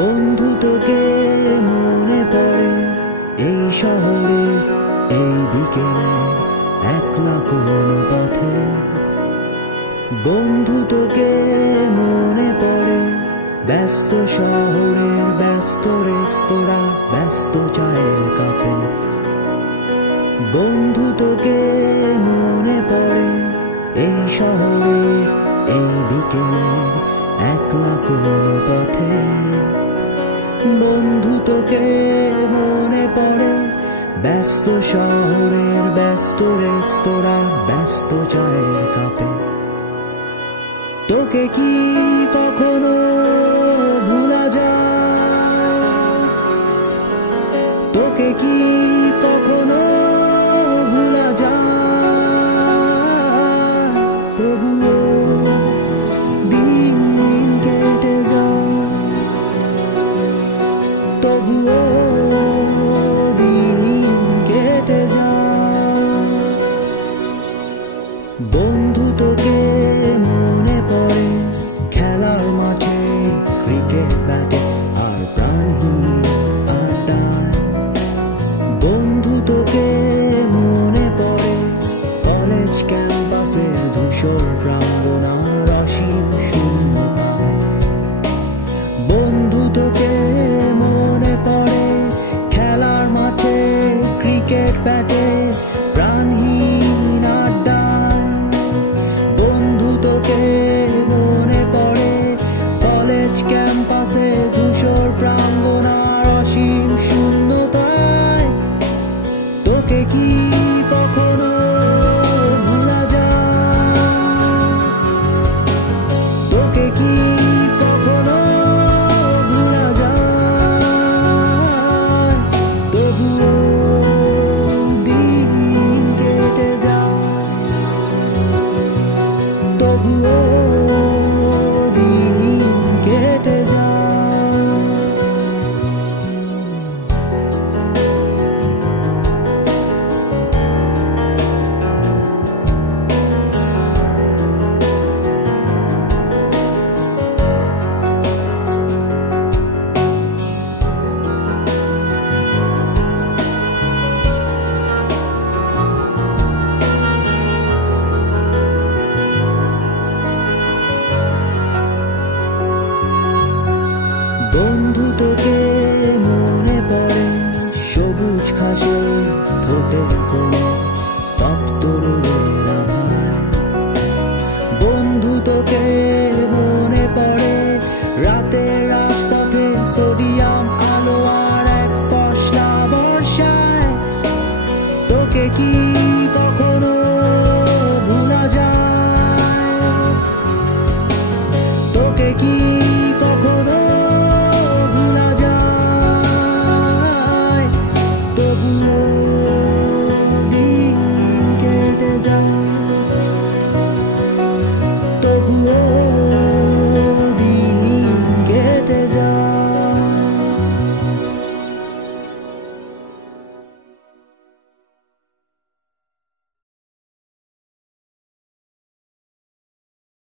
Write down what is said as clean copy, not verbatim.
বন্ধু তোকে মনে পড়ে এই শহরের এই বিকেলে একলা কোনো পথে। বন্ধু তোকে মনে পড়ে ব্যস্ত শহরের ব্যস্ত রেস্তোরাঁ ব্যস্ত চায়ের কাপে। বন্ধু তোকে মনে পড়ে এই শহরের এই বিকেলে একলা কোনো পথে। বন্ধু তোকে মনে পড়ে ব্যস্ত শহরের ব্যস্ত রেস্তোরাঁ ব্যস্ত চায়ের কাপে। তোকে কি কখনো ভুলা যায়? তোকে কি কখনো ভুলা যায়? তবুও দিন কেটে যায়, তবুও